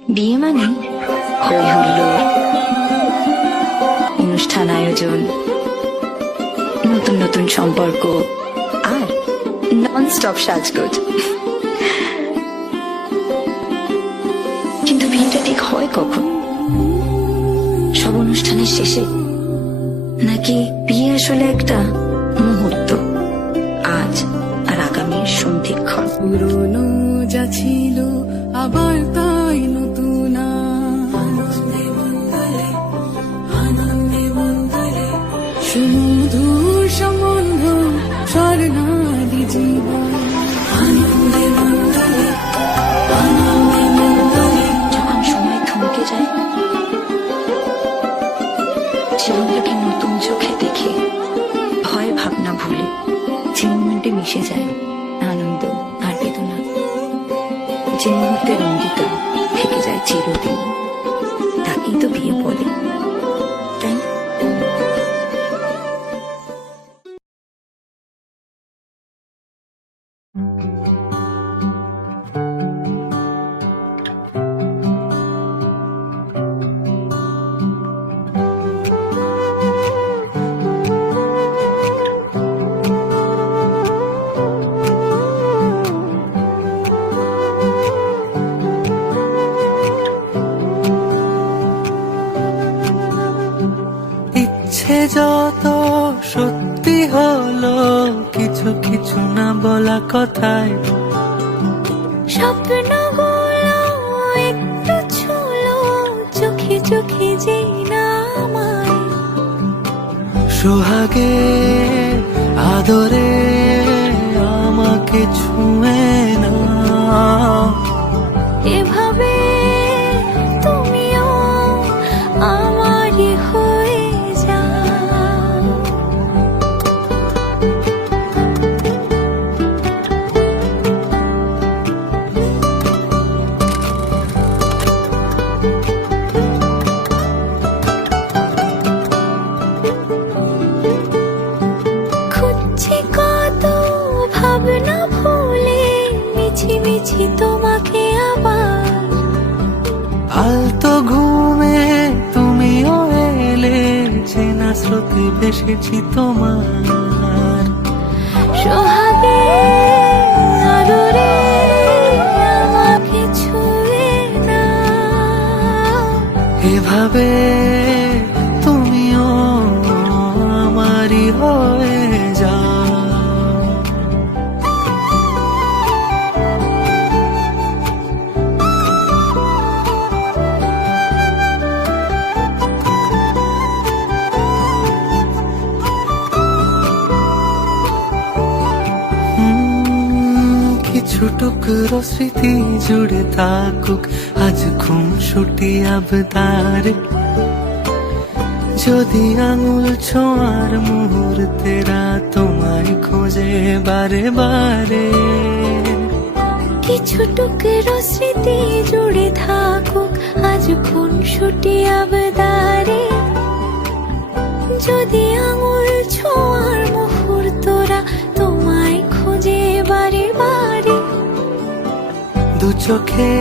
বিয়ে মানে হই হুল্লোড়, অনুষ্ঠান আয়োজন, নতুন নতুন সম্পর্ক আর নন স্টপ সাজগোজ। কিন্তু বিয়েটা ঠিক হয় কখন? সব অনুষ্ঠানের শেষে, নাকি বিয়ে আসলে একটা মুহূর্ত, আজ আর আগামীর সন্ধিক্ষণ? পুরনো যা ছিল আবার তাই নতুন, সুমধুর সম্বন্ধ স্বর্ণালী জীবন। যখন সময় থমকে যায়, জীবনটাকে নতুন চোখে দেখে, ভয় ভাবনা ভুলে যে মুহূর্তে মিশে যায় আনন্দ আর বেদনা, যে মুহূর্তের অঙ্গীকার থেকে যায় চিরদিন, তাকেই তো বিয়ে বলে, তাই না? ইচ্ছে যত সত্যি হলো, কিছু কিছু না বলা কথায় স্বপ্নগুলো একটু ছুলো, চোখে চোখে যে না আমায়। সোহাগে আদরে আমাকে ছুঁয়ে না, এভাবে তুমিও আমারই হয়ে যাও। খুঁজছি কত ভাবনা ভুলে, মিছি মিছি তোমাকে আবার। আলতো ঘুমে তুমিও এলে, চেনা স্রোতে ভেসেছি তোমার। সোহাগে আদরে আমাকে ছুঁয়ে না, এভাবে তুমিও আমারই হয়ে যাও। কিছু টুকরো স্মৃতি জুড়ে থাকুক আজ খুনসুটি আবদারে, যদি আঙুল ছোঁয়ার মুহূর্তেরা তোমায় খোঁজে বারে বারে। কিছু টুকরো স্মৃতি জুড়ে থাকুক আজ খুনসুটি আবদারে, যদি আঙুল ছোঁয়ার মুহূর্তরা তোমায় খোঁজে বারে বারে। দু চোখে